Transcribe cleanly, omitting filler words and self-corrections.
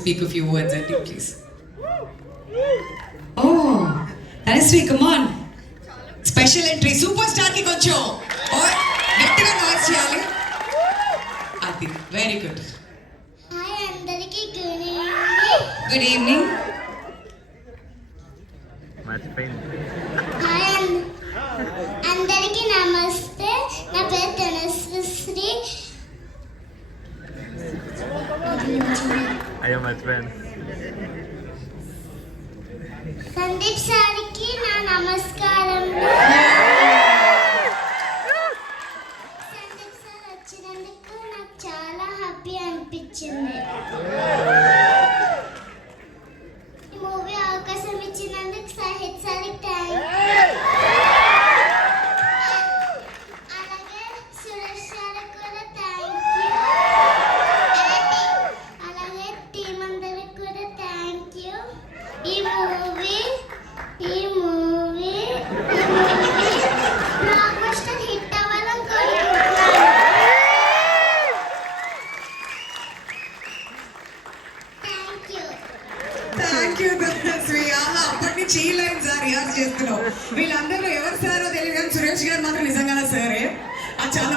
speak a few words, I think, please. Oh, Dhanasri, come on. Special entry, superstar ki koncho. Oh, గట్టిగా నాయిస్ చేయాలి. అది very good. Hi అందరికీ good evening. Hi అందరికీ నమస్తే. నా పేరు ధనశ్రీ. అయ్యో మర్చిపోయాను. సందీప్ సార్కి నా నమస్కారం. సందీప్ సార్ వచ్చినందుకు నాకు చాలా హ్యాపీ అనిపించింది. ఈ మూవీ అవకాశం ఇచ్చినందుకు సాహిత్ సార్కి థ్యాంక్. అలాగే సురేష్ సార్కి కూడా థ్యాంక్ యూ. అలాగే టీం అందరికి కూడా థ్యాంక్ యూ. ఈ మూవీ బ్లాక్ బస్టర్ హిట్ అవ్వాలని కోరుకుంటున్నాను. Thank you Dhanashree. ఆహా, అప్పటి నుంచి ఈ లైన్స్ రియాజ్ చేస్తున్నావు. వీళ్ళందరూ ఎవరు సారో తెలియదు కానీ సురేష్ గారు మాత్రం నిజంగానే సరే. అది చాలా